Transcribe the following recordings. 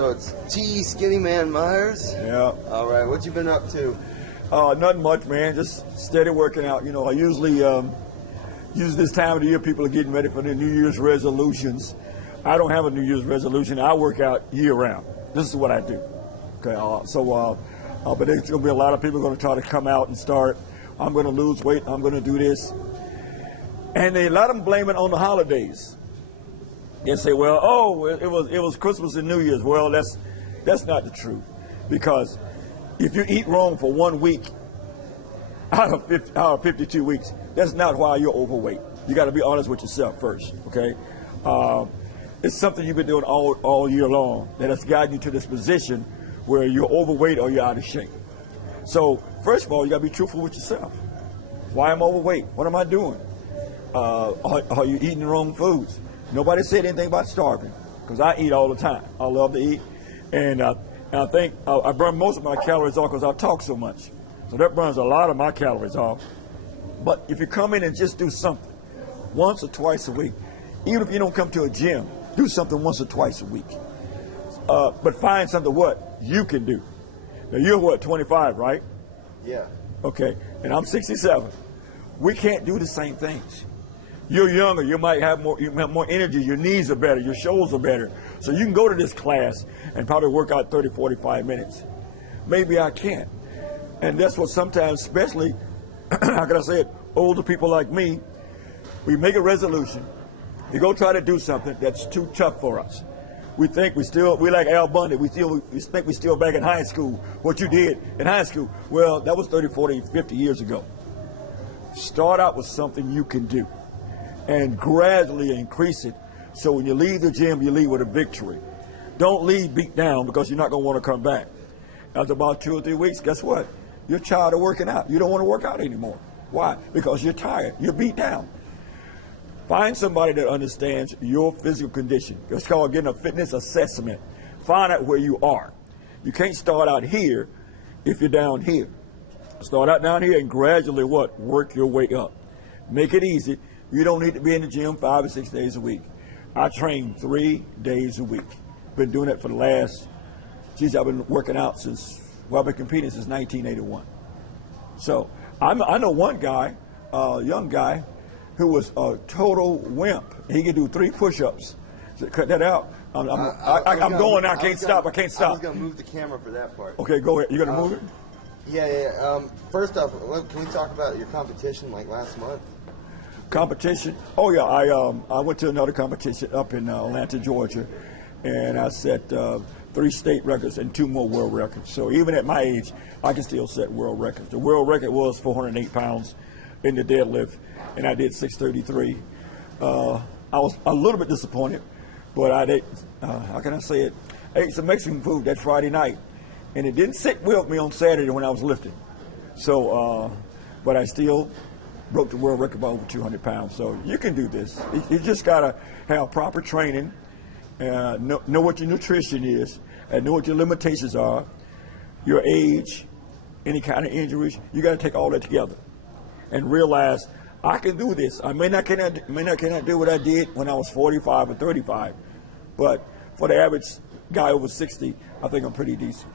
So it's Tee Skinny Man Meyers? Yeah. All right, what you been up to? Nothing much, man. Just steady working out. You know, I usually use this time of the year, people are getting ready for their New Year's resolutions. I don't have a New Year's resolution. I work out year round. This is what I do. Okay, but there's going to be a lot of people going to try to come out and start. I'm going to lose weight. I'm going to do this. And a lot of them blame it on the holidays. They say, well, oh, it was Christmas and New Year's. Well, that's not the truth. Because if you eat wrong for 1 week out of 52 weeks, that's not why you're overweight. You got to be honest with yourself first, okay? It's something you've been doing all year long that has gotten you to this position where you're overweight or you're out of shape. So first of all, you got to be truthful with yourself. Why am I overweight? What am I doing? Are you eating the wrong foods? Nobody said anything about starving, because I eat all the time. I love to eat, and I think I burn most of my calories off because I talk so much. So that burns a lot of my calories off. But if you come in and just do something once or twice a week, even if you don't come to a gym, do something once or twice a week. But find something what you can do. Now you're what, 25, right? Yeah. Okay, and I'm 67. We can't do the same things. You're younger, you have more energy, your knees are better, your shoulders are better. So you can go to this class and probably work out 30, 45 minutes. Maybe I can't. And that's what sometimes, especially, how can I say it, older people like me, we make a resolution. You go try to do something that's too tough for us. We think we like Al Bundy, we think we're still back in high school. What you did in high school, well, that was 30, 40, 50 years ago. Start out with something you can do and gradually increase it, so when you leave the gym, you leave with a victory. Don't leave beat down, because you're not going to want to come back. After about 2 or 3 weeks, guess what? You're tired of working out. You don't want to work out anymore. Why? Because you're tired. You're beat down. Find somebody that understands your physical condition. It's called getting a fitness assessment. Find out where you are. You can't start out here if you're down here. Start out down here and gradually what? Work your way up. Make it easy. You don't need to be in the gym 5 or 6 days a week. I train 3 days a week. Been doing it for the last, I've been working out I've been competing since 1981. So I know one guy, a young guy, who was a total wimp. He could do 3 push-ups. So cut that out. I'm going now. I can't stop. I was going to move the camera for that part. Okay, go ahead. You going to move it? Yeah. First off, can we talk about your competition like last month? Competition? Oh yeah, I went to another competition up in Atlanta, Georgia, and I set 3 state records and 2 more world records. So even at my age, I can still set world records. The world record was 408 pounds in the deadlift, and I did 633. I was a little bit disappointed, but I did. How can I say it? I ate some Mexican food that Friday night, and it didn't sit well with me on Saturday when I was lifting. So, but I still broke the world record by over 200 pounds. So you can do this. You just got to have proper training, know what your nutrition is, and know what your limitations are, your age, any kind of injuries. You got to take all that together and realize, I can do this. I may not cannot do what I did when I was 45 or 35, but for the average guy over 60, I think I'm pretty decent.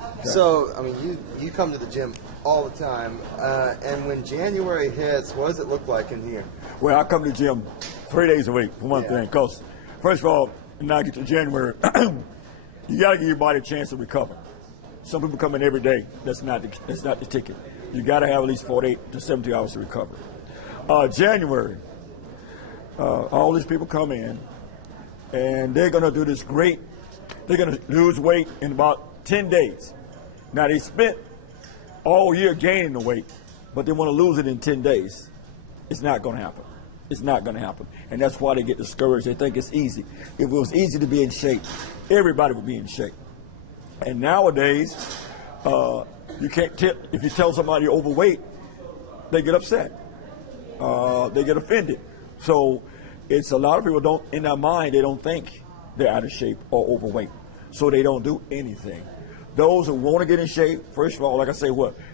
Okay. So, I mean, you come to the gym all the time, and when January hits, what does it look like in here? Well, I come to the gym 3 days a week, for one thing, because first of all, when I get to January, you got to give your body a chance to recover. Some people come in every day. That's not the ticket. You got to have at least 48 to 72 hours to recover. January, all these people come in, and they're going to do this great. They're going to lose weight in about 10 days. Now, they spent all year gaining the weight, but they want to lose it in 10 days. It's not going to happen. It's not going to happen. And that's why they get discouraged. They think it's easy. If it was easy to be in shape, everybody would be in shape. And nowadays, you can't if you tell somebody you're overweight, they get upset. They get offended. So it's a lot of people don't, in their mind, they don't think they're out of shape or overweight. So they don't do anything. Those who want to get in shape, first of all, like I say,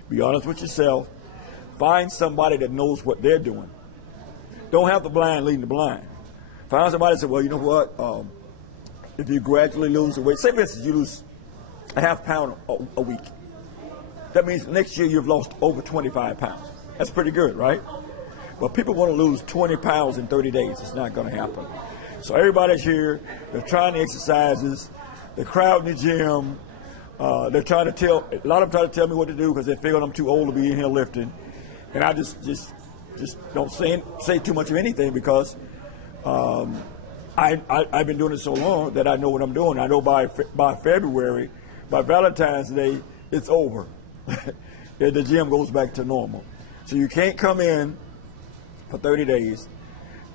be honest with yourself. Find somebody that knows what they're doing. Don't have the blind leading the blind. Find somebody that says, well, you know what? if you gradually lose the weight, say for instance you lose a half pound a week, that means next year you've lost over 25 pounds. That's pretty good, right? But people want to lose 20 pounds in 30 days. It's not going to happen. So everybody's here. They're trying the exercises. They're crowding the gym. They're trying to tell, a lot of them try to tell me what to do because they figure I'm too old to be in here lifting. And I just don't say too much of anything because I've been doing it so long that I know what I'm doing. I know by February, by Valentine's Day, it's over. And the gym goes back to normal. So you can't come in for 30 days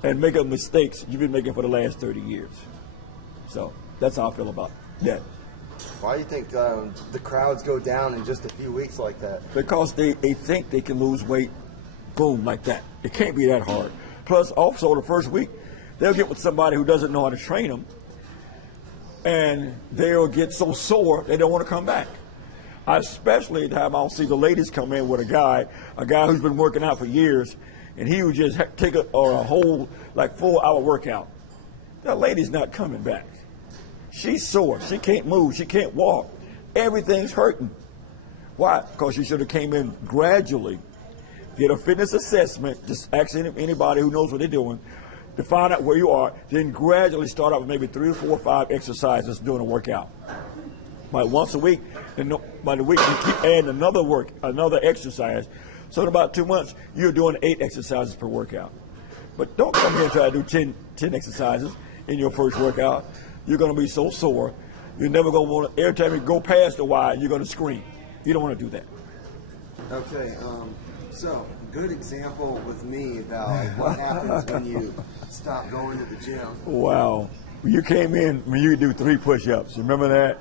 and make up mistakes you've been making for the last 30 years. So that's how I feel about that. Why do you think the crowds go down in just a few weeks like that? Because they think they can lose weight, boom, like that. It can't be that hard. Plus, also, the first week, they'll get with somebody who doesn't know how to train them, and they'll get so sore they don't want to come back. I especially have, I'll see the ladies come in with a guy who's been working out for years, and he would just take a whole, like, 4-hour workout. That lady's not coming back. She's sore. She can't move. She can't walk. Everything's hurting. Why? Because she should have came in gradually, get a fitness assessment, just ask anybody who knows what they're doing, to find out where you are, then gradually start out with maybe 3 or 4 or 5 exercises doing a workout. Like once a week, and by the week you keep adding another exercise. So in about 2 months, you're doing 8 exercises per workout. But don't come here and try to do 10 exercises in your first workout. You're going to be so sore. You're never going to want to, every time you go past a wire, you're going to scream. You don't want to do that. Okay, so good example with me about like, what happens when you stop going to the gym. Wow. You came in when you do 3 push-ups. You remember that?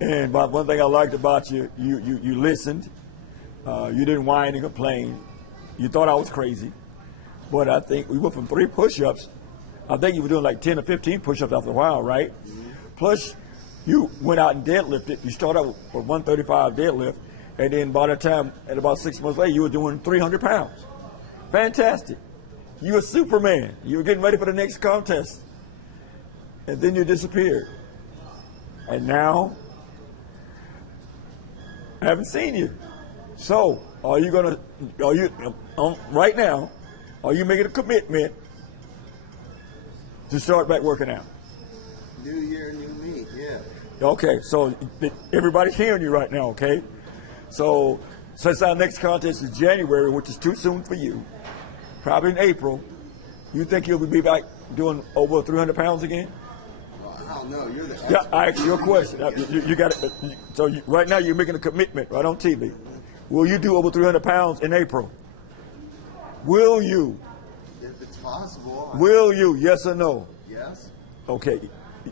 And one thing I liked about you, you listened. You didn't whine and complain. You thought I was crazy. But I think we went from 3 push-ups. I think you were doing like 10 or 15 push-ups after a while, right? Mm-hmm. Plus, you went out and deadlifted. You started out with 135 deadlift. And then by the time, at about 6 months later, you were doing 300 pounds. Fantastic. You were Superman. You were getting ready for the next contest. And then you disappeared. And now, I haven't seen you. So, right now, are you making a commitment to start back working out? New year, new me, yeah. Okay, so everybody's hearing you right now, okay? So, since our next contest is January, which is too soon for you, probably in April, you think you'll be back doing over 300 pounds again? Well, I don't know. You're the expert. Yeah, I asked you a question. You got it. So right now you're making a commitment right on TV. Will you do over 300 pounds in April? Will you? If it's possible. Will you? Yes or no? Yes. Okay.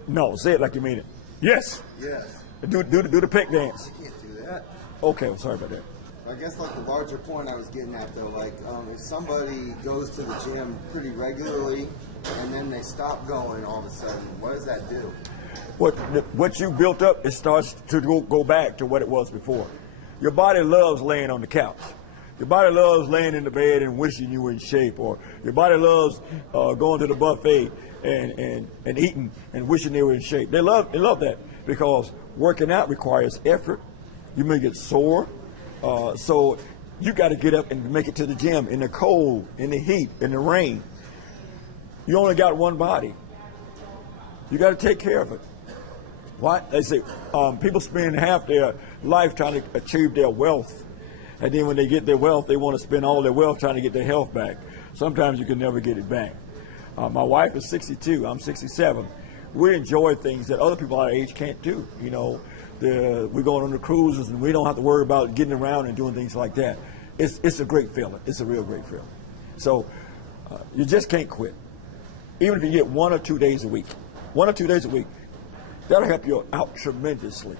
No, say it like you mean it. Yes. Yes. Do the pec dance. I can't do that. Okay, I'm sorry about that. I guess like the larger point I was getting at though, like if somebody goes to the gym pretty regularly and then they stop going all of a sudden, what does that do? What you built up, it starts to go back to what it was before. Your body loves laying on the couch. Your body loves laying in the bed and wishing you were in shape, or your body loves going to the buffet and eating and wishing they were in shape. They love that because working out requires effort. You may get sore, so you got to get up and make it to the gym in the cold, in the heat, in the rain. You only got one body. You got to take care of it. What? They say people spend half their life trying to achieve their wealth. And then when they get their wealth, they want to spend all their wealth trying to get their health back. Sometimes you can never get it back. My wife is 62. I'm 67. We enjoy things that other people our age can't do. You know, we're going on the cruises and we don't have to worry about getting around and doing things like that. It's a great feeling. It's a real great feeling. So you just can't quit. Even if you get 1 or 2 days a week. 1 or 2 days a week. That'll help you out tremendously.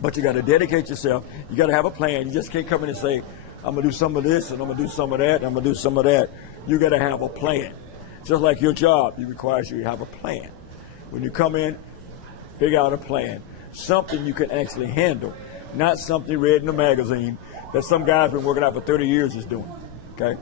But you got to dedicate yourself. You got to have a plan. You just can't come in and say, I'm going to do some of this and I'm going to do some of that and I'm going to do some of that. You got to have a plan. Just like your job, it requires you to have a plan. When you come in, figure out a plan. Something you can actually handle, not something read in a magazine that some guy's been working out for 30 years is doing. Okay?